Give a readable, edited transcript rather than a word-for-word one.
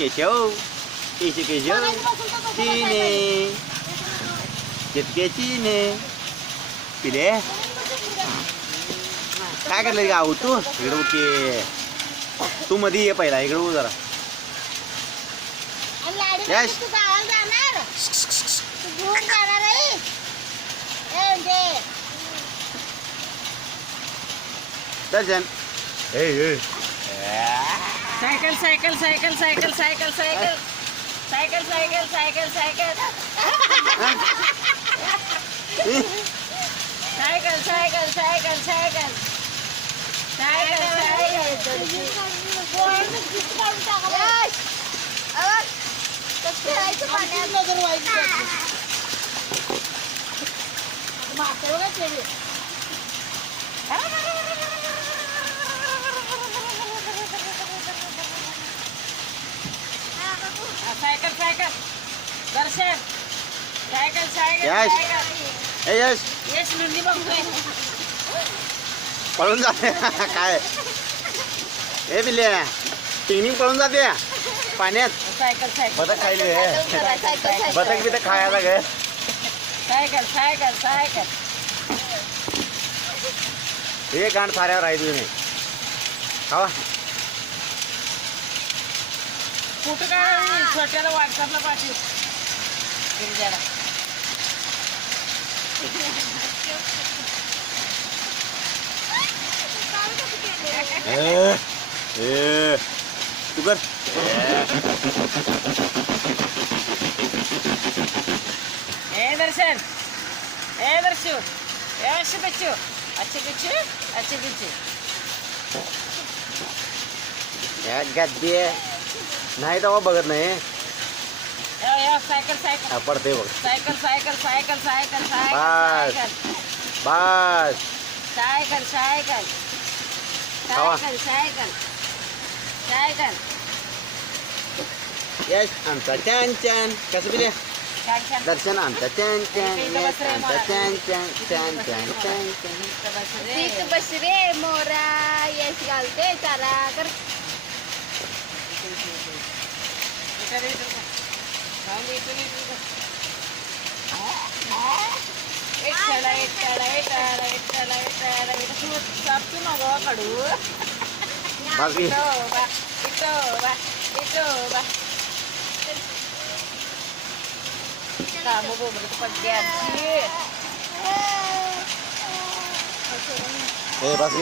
केशव केशव चिने चितके चिने पिले काय करलं गाव तू इकडं की तू मध्ये ये पहिला इकडं हो जरा Yash Darshan cycle cycle cycle cycle cycle cycle cycle cycle cycle cycle cycle cycle cycle cycle cycle cycle Darshan cycle cycle Yash. Cycle ए यश यश नंदी बघतोय पळून जाते काय ए पिले पिकनिक पळून जाते पाण्यात सायकल सायकल बदक खायले बदक बिदक खायला गे सायकल सायकल सायकल हे गांड साऱ्यावर आहे तुम्ही खावा कुठं काय छोट्याला व्हॉट्सअपला पाठव गिरिजाला ए तू कर ए दर्शन ए दर्शू ए अच्छे बच्चू अच्छे बच्चू अच्छे बच्चू या गद्दे नाही तेव्हा बघत नाही ए सायकल सायकल पडते बघ सायकल सायकल सायकल सायकल बस. सायकल बस सायकल सायकल खावा. सायकल सायकल सायकल यश आमचा छान छान कसं पिले छान छान दर्शन आमचा छान छान यश आमचा छान छान छान छान छान छान तिथं बस रे मोरा यश घालते त्याला कर बाकी ए बाकी